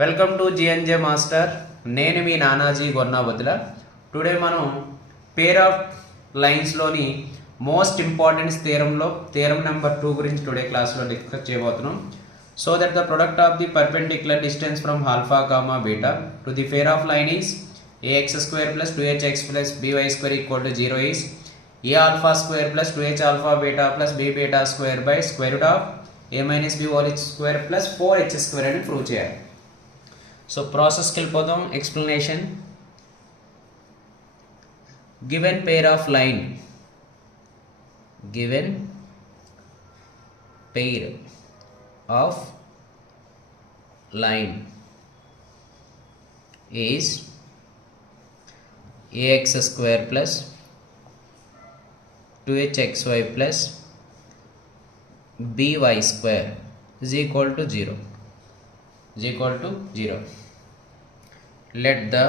Welcome to జిఎన్జే మాస్టర్. నేను మీ నానాజీ Gonnabathula. Today మనం పేర్ ఆఫ్ లైన్స్లోని మోస్ట్ ఇంపార్టెంట్ థీరం నెంబర్ 2 గురించి టుడే క్లాస్లో డిస్కస్ చేయబోతున్నాం. So that the product of the perpendicular distance from alpha comma beta to the pair of line is ax square plus 2hx plus by square equal to 0 is a alpha square plus 2h alpha beta plus b beta square by square root of a minus b whole square plus 4h square అని ప్రూవ్ చేయాలి. సో ప్రాసెస్కి వెళ్ళిపోదాం. Explanation. Given pair of line is ax square plus 2hxy plus by square is equal to 0. Let the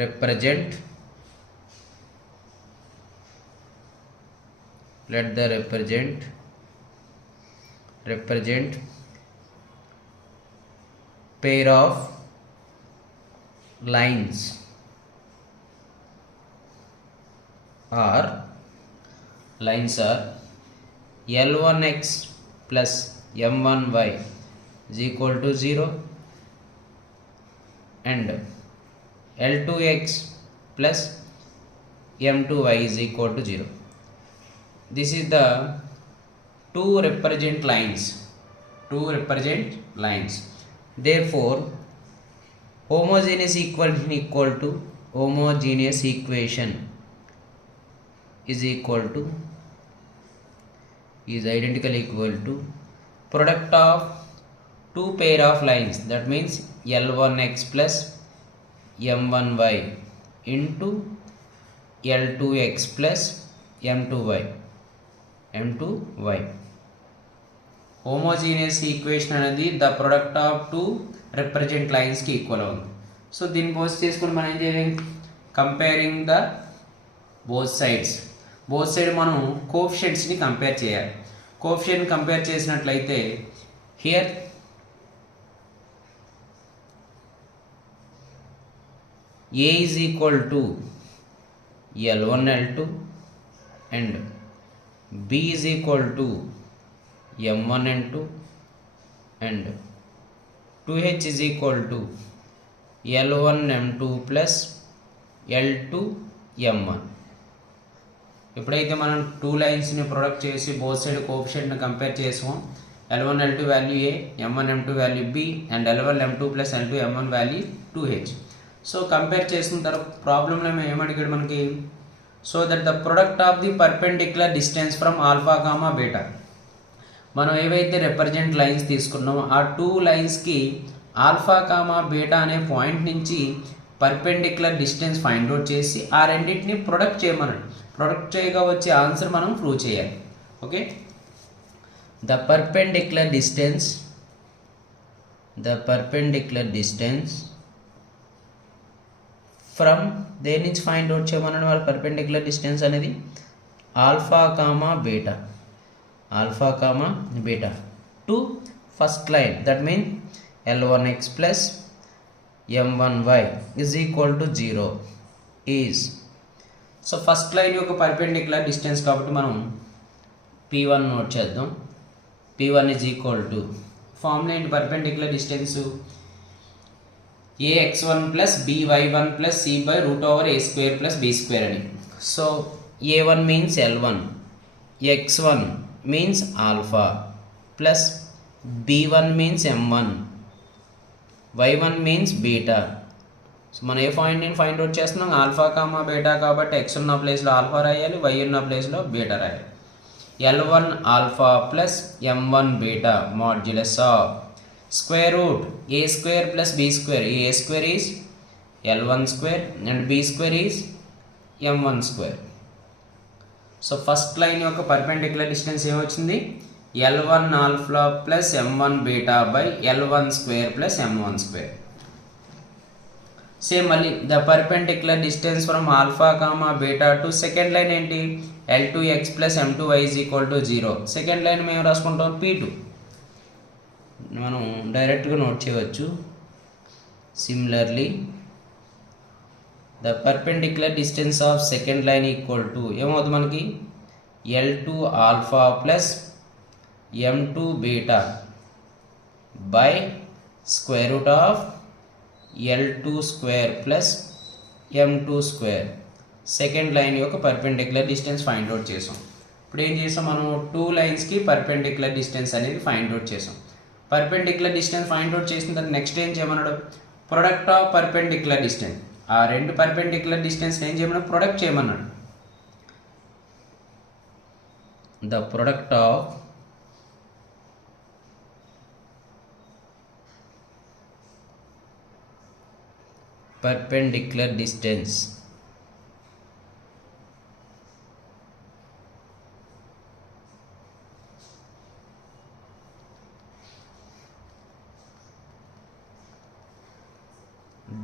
represent pair of lines are L1x plus M1y is equal to 0 and L2x plus M2y is equal to 0. This is the two represent lines. Therefore homogeneous equation is identical equal to product of two pair of lines, that means L1x plus M1y into L2x plus M2y. homogeneous equation అనేది the product of two represent లైన్స్కి equal ఉంది. So దీన్ని బోస్ చేసుకుని మనం ఏం చేయాలి? Comparing the both side మనం కోఎఫిషియెంట్స్ని కంపేర్ చేయాలి. కోఎఫిషియెంట్ కంపేర్ చేసినట్లయితే here a is equal to L1 L2 and b is equal to M1 N2 and 2h is equal to L1 M2 plus L2 M1. ఎప్పుడైతే మనం టూ లైన్స్ని ప్రొడక్ట్ చేసి బోత్ సైడ్ కోఎఫిషియెంట్ని కంపేర్ చేసాం, L1 L2 value a, M1 M2 value b and L1 M2 plus L2 M1 value 2h. So compare చేసిన తర్వాత ప్రాబ్లంలో ఏమడిగాడు మనకి? So that the product of the perpendicular distance from alpha comma beta, మనం ఏవైతే represent lines తీసుకున్నామో ఆ టూ లైన్స్కి ఆల్ఫా కామా బీటా అనే పాయింట్ నుంచి పర్పెండిక్యులర్ డిస్టెన్స్ ఫైండ్ అవుట్ చేసి ఆ రెండింటిని ప్రొడక్ట్ చేయమన్నాడు. ప్రొడక్ట్ చేయగా వచ్చే ఆన్సర్ మనం ప్రూవ్ చేయాలి. Okay, the perpendicular distance from దేని నుంచి ఫైండ్ అవుట్ చేయమన్నాడు వాళ్ళ పర్పెండిక్యులర్ డిస్టెన్స్ అనేది alpha comma beta to first line, that mean L1x plus M1y is equal to 0 is. So first line యొక్క పర్పెండిక్యులర్ డిస్టెన్స్ కాబట్టి మనం P1 నోట్ చేద్దాం. P1 is equal to formula ఏంటి? Perpendicular distance ax1 plus by1 plus c by root over a square plus b square అని. So a1 means L1, x1 means alpha plus b1 means m1, y1 means beta. So మనం ఏ పాయింట్ నేను find out చేస్తున్నాం? Alpha comma beta కాబట్టి x ఉన్న ప్లేస్లో ఆల్ఫా రాయాలి, y ఉన్న ప్లేస్లో బీటా రాయాలి. L1 alpha plus m1 beta modulus of square root a square plus b square. a square is L1 square and b square is m1 square. So first line యొక్క perpendicular distance ఏమొచ్చింది? L1 alpha plus m1 beta by L1 square plus m1 square. Same మళ్ళీ the perpendicular distance from alpha comma beta to second line ఏంటి? L2x plus M2y is equal to 0. Second line మేము రాసుకుంటాం P2. మనం డైరెక్ట్గా నోట్ చేయవచ్చు. Similarly the perpendicular distance of second line equal to ఏమవుతుంది మనకి L2 alpha plus M2 beta by square root of L2 square plus M2 square. Second line యొక్క perpendicular distance find out చేసాం. ఇప్పుడు ఏం చేసాం, మనం 2 లైన్స్కి పర్పెండిక్యులర్ డిస్టెన్స్ అనేది ఫైండ్ అవుట్ చేసాం. పర్పెండిక్యులర్ డిస్టెన్స్ ఫైండ్ అవుట్ చేసిన తర్వాత నెక్స్ట్ ఏం చేయమన్నాడు, ప్రొడక్ట్ ఆఫ్ పర్పెండిక్యులర్ డిస్టెన్స్. ఆ రెండు పర్పెండిక్యులర్ డిస్టెన్స్ ఏం చేయమన్నాడు, ప్రొడక్ట్ చేయమన్నాడు. The product of perpendicular distance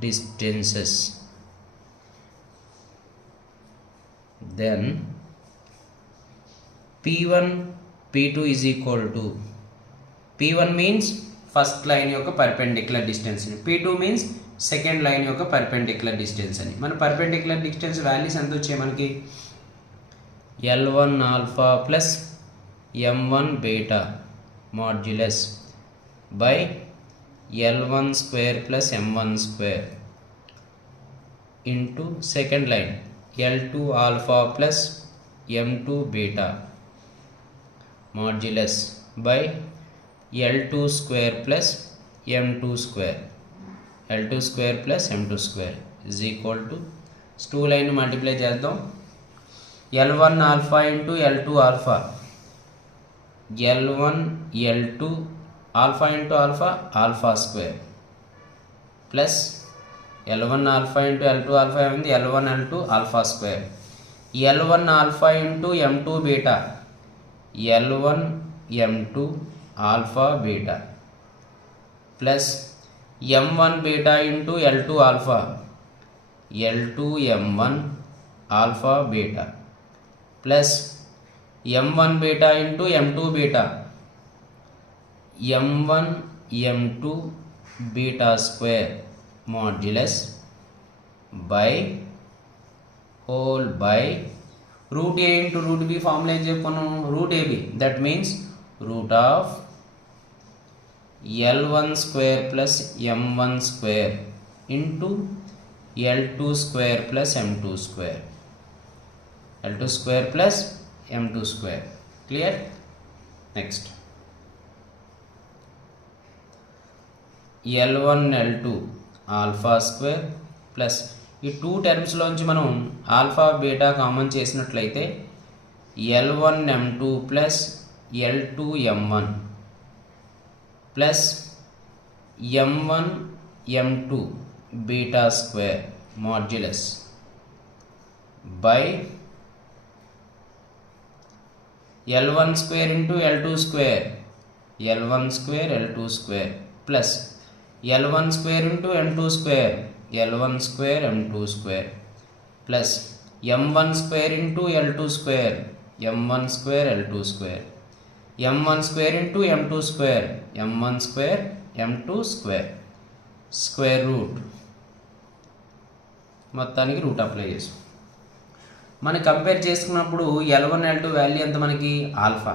distances, then P1 P2 is equal to P1 means first line యొక్క perpendicular distance, P2 means second line యొక్క పర్పెండిక్యులర్ డిస్టెన్స్ అని. మన పర్పెండిక్యులర్ డిస్టెన్స్ వాల్యూస్ ఎంత వచ్చాయి మనకి, L1 alpha plus M1 beta modulus by L1 square plus M1 square into second line L2 alpha plus M2 beta modulus by L2 square plus M2 square. L2 square plus M2 square is equal to 2 line multiply చేద్దాం. L1 alpha into L2 alpha, L1 L2 alpha into alpha alpha square plus L1 alpha into L2 alpha ఏమైంది L1 L2 alpha square. L1 alpha into M2 beta, L1 M2 alpha beta plus M1 beta into L2 alpha, L2 M1 alpha beta plus M1 beta into M2 beta, M1 M2 beta square modulus by whole by root A into root B. Formula ఏం చెప్పుకున్నాం, root A B, that means root of L1 square plus M1 square into L2 square plus M2 square, L2 square plus M2 square. Clear? Next L1 L2 alpha square plus ఈ 2 టర్మ్స్లోంచి మనం alpha beta common చేసినట్లయితే L1 M2 plus L2 M1 plus M1 M2 beta square modulus by L1 square into L2 square, L1 square L2 square plus L1 square into M2 square, L1 square M2 square plus M1 square into L2 square, M1 square L2 square, M1 square into M2 square, M1 square M2 square square root. మొత్తానికి route apply చేసాం. మనం కంపేర్ చేసుకున్నప్పుడు L1 L2 value ఎంత మనకి alpha,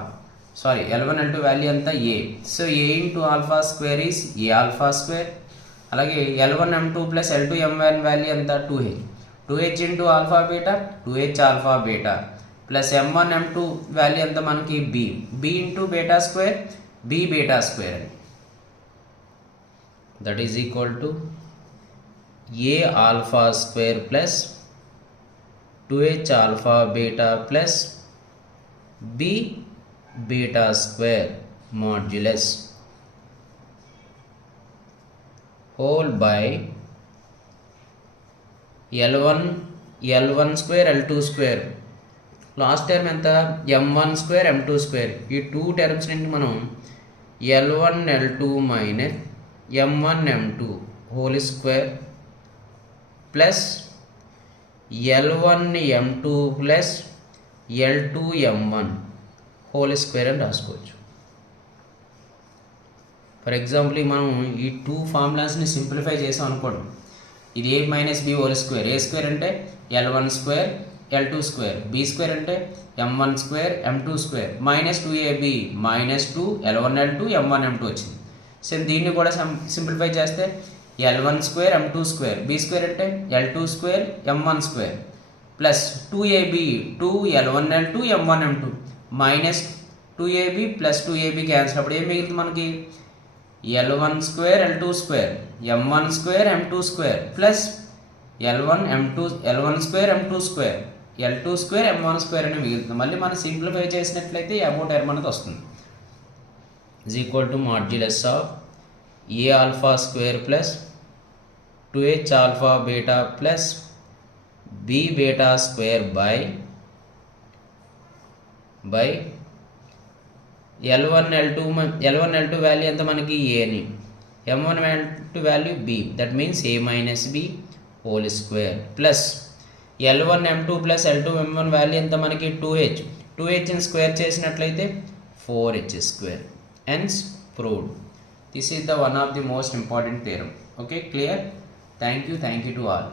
sorry L1 L2 value ఎంత a. So a into alpha square is a alpha square. అలాగే L1 M2 plus L2 M1 value ఎంత 2H, 2H into alpha beta 2H alpha beta plus M1 M2 value ఎంత మనకి b, b into beta square b beta square అని. That is equal to a alpha square plus 2H alpha beta plus B beta square modulus whole by L1 square L2 square, last term ఎంత M1 square M2 square. ఈ 2 టర్మ్స్ నుండి మనం L1 L2 minus M1 M2 whole square plus L1 M2 plus L2 M1 whole square అని రాసుకోవచ్చు. For example మనం ఈ టూ ఫార్ములాస్ని సింప్లిఫై చేసాం అనుకోండి, ఇది ఏ మైనస్ బి హోల్ స్క్వేర్, ఏ స్క్వేర్ అంటే L1 square L2 square, B square అంటే M1 square M2 square minus 2ab minus 2 L1 L2 M1 M2 వచ్చింది. సేమ్ దీన్ని కూడా సింప్లిఫై చేస్తే L1 square M2 square, B square అంటే L2 square M1 square plus 2ab 2 L1 L2 M1 M2 minus 2ab plus 2ab cancel. అప్పుడు ఏం మిగులుతుంది మనకి L1 square L2 square M1 square M2 square plus L1 square M2 square L2 square M1 square అని మిగులుతుంది. మళ్ళీ మనం సింప్లిఫై చేసినట్లయితే above term అనేది వస్తుంది. Is equal to modulus of A alpha square plus 2h alpha beta plus B beta square by L1 L2 value ఎంత మనకి ఏని, M1 L2 value B, that means A minus B whole square plus L1 M2 plus L2 M1 value ఎంత మనకి 2hని square చేసినట్లయితే 4h square. Hence proved. This is the one of the most important theorem. Okay, clear? Thank you to all.